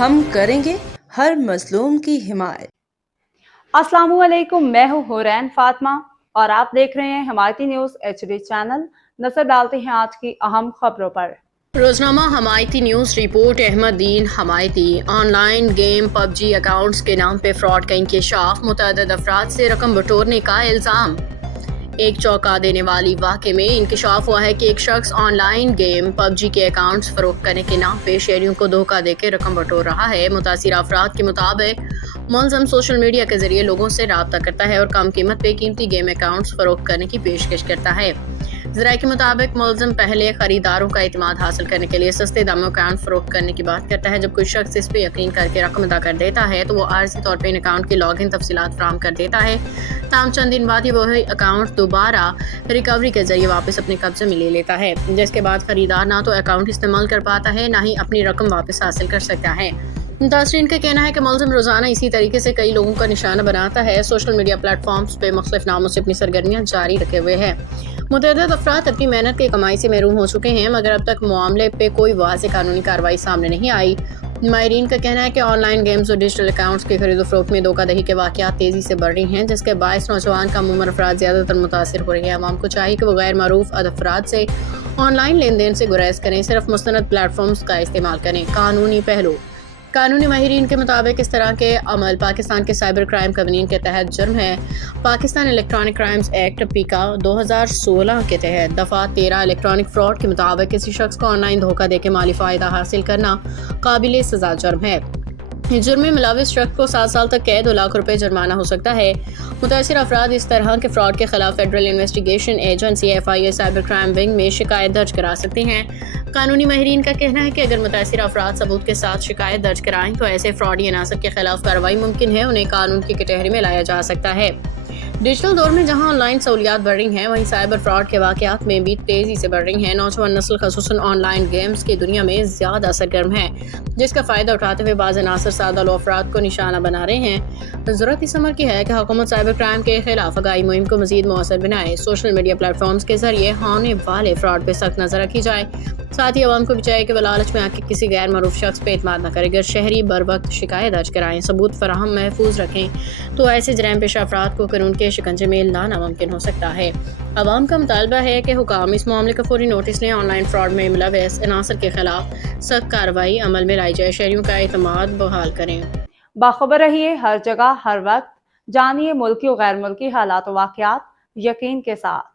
ہم کریں گے ہر مظلوم کی حمایت۔ السلام علیکم، میں ہوں حورین فاطمہ اور آپ دیکھ رہے ہیں حمایتی نیوز HD چینل۔ نظر ڈالتے ہیں آج کی اہم خبروں پر۔ روزنامہ Hamayati news report Ahmed Deen Hamayati online game PUBG accounts کے نام پہ فراڈ کا انکشاف، متعدد افراد سے رقم بٹورنے کا الزام۔ ایک چونکا دینے والی واقعے میں انکشاف ہوا ہے کہ ایک شخص آن لائن گیم PUBG کے اکاؤنٹس فروخت کرنے کے نام پہ شہریوں کو دھوکہ دے کے رقم بٹور رہا ہے۔ متاثرہ افراد کے مطابق ملزم سوشل میڈیا کے ذریعے لوگوں سے رابطہ کرتا ہے اور کم قیمت پہ قیمتی گیم اکاؤنٹس فروخت کرنے کی پیشکش کرتا ہے۔ ذرائع کے مطابق ملزم پہلے خریداروں کا اعتماد حاصل کرنے کے لیے سستے داموں اکاؤنٹ فروخت کرنے کی بات کرتا ہے۔ جب کوئی شخص اس پہ یقین کر کے رقم ادا کر دیتا ہے تو وہ عارضی طور پہ ان اکاؤنٹ کی لاگ ان تفصیلات فراہم کر دیتا ہے، تاہم چند دن بعد ہی وہی اکاؤنٹ دوبارہ ریکوری کے ذریعے واپس اپنے قبضے میں لے لیتا ہے، جس کے بعد خریدار نہ تو اکاؤنٹ استعمال کر پاتا ہے، نہ ہی اپنی رقم واپس حاصل کر سکتا ہے۔ متاثرین کا کہنا ہے کہ ملزم روزانہ اسی طریقے سے کئی لوگوں کا نشانہ بناتا ہے، سوشل میڈیا پلیٹ فارمز پہ مختلف ناموں سے اپنی سرگرمیاں جاری رکھے ہوئے ہے۔ متعدد افراد اپنی محنت کی کمائی سے محروم ہو چکے ہیں، مگر اب تک معاملے پہ کوئی واضح قانونی کارروائی سامنے نہیں آئی۔ ماہرین کا کہنا ہے کہ آن لائن گیمز اور ڈیجیٹل اکاؤنٹس کی خرید و فروخت میں دھوکہ دہی کے واقعات تیزی سے بڑھ رہی ہیں، جس کے باعث نوجوان کم عمر افراد زیادہ تر متاثر ہو رہے ہیں۔ عوام کو چاہیے کہ وہ غیر معروف افراد سے آن لائن لین دین سے گریز کریں، صرف مستند پلیٹ فارمز کا استعمال کریں۔ قانونی پہلو: قانونی ماہرین کے مطابق اس طرح کے عمل پاکستان کے سائبر کرائم قوانین کے تحت جرم ہے۔ پاکستان الیکٹرانک کرائمز ایکٹ پیکا 2016 کے تحت دفعہ 13 الیکٹرانک فراڈ کے مطابق کسی شخص کو آن لائن دھوکہ دے کے مالی فائدہ حاصل کرنا قابل سزا جرم ہے۔ جرم میں ملوث شخص کو 7 سال تک قید اور لاکھ روپے جرمانہ ہو سکتا ہے۔ متاثرہ افراد اس طرح کے فراڈ کے خلاف federal investigation agency FIA cyber crime wing میں شکایت درج کرا سکتے ہیں۔ قانونی ماہرین کا کہنا ہے کہ اگر متاثرہ افراد ثبوت کے ساتھ شکایت درج کرائیں تو ایسے فراڈی عناصر کے خلاف کارروائی ممکن ہے، انہیں قانون کی کٹہری میں لایا جا سکتا ہے۔ ڈیجیٹل دور میں جہاں آن لائن سہولیات بڑھ رہی ہیں، وہیں سائبر فراڈ کے واقعات میں بھی تیزی سے بڑھ رہی ہیں۔ نوجوان نسل خصوصاً آن لائن گیمز کی دنیا میں زیادہ سرگرم ہے، جس کا فائدہ اٹھاتے ہوئے بعض عناصر سادہ لو افراد کو نشانہ بنا رہے ہیں۔ ضرورت اس امر کی ہے کہ حکومت سائبر کرائم کے خلاف آگاہی مہم کو مزید مؤثر بنائے، سوشل میڈیا پلیٹ فارمز کے ذریعے ہونے والے فراڈ پہ سخت نظر رکھی جائے۔ ساتھ ہی عوام کو بھی چاہیے کہ وہ لالچ میں آ کے کسی غیر معروف شخص پہ اعتماد نہ کرے۔ اگر شہری بر وقت شکایت درج کرائیں، ثبوت فراہم محفوظ رکھیں تو ایسے جرائم پیشہ افراد کو قانون کے شکنجے میں لانا ممکن ہو سکتا ہے۔ عوام کا مطالبہ ہے کہ حکام اس معاملے کا فوری نوٹس لیں، آن لائن فراڈ میں ملوث عناصر کے خلاف سخت کارروائی عمل میں لائی جائے، شہریوں کا اعتماد بحال کریں۔ باخبر رہیے ہر جگہ ہر وقت، جانیے ملکی و غیر ملکی حالات و واقعات یقین کے ساتھ۔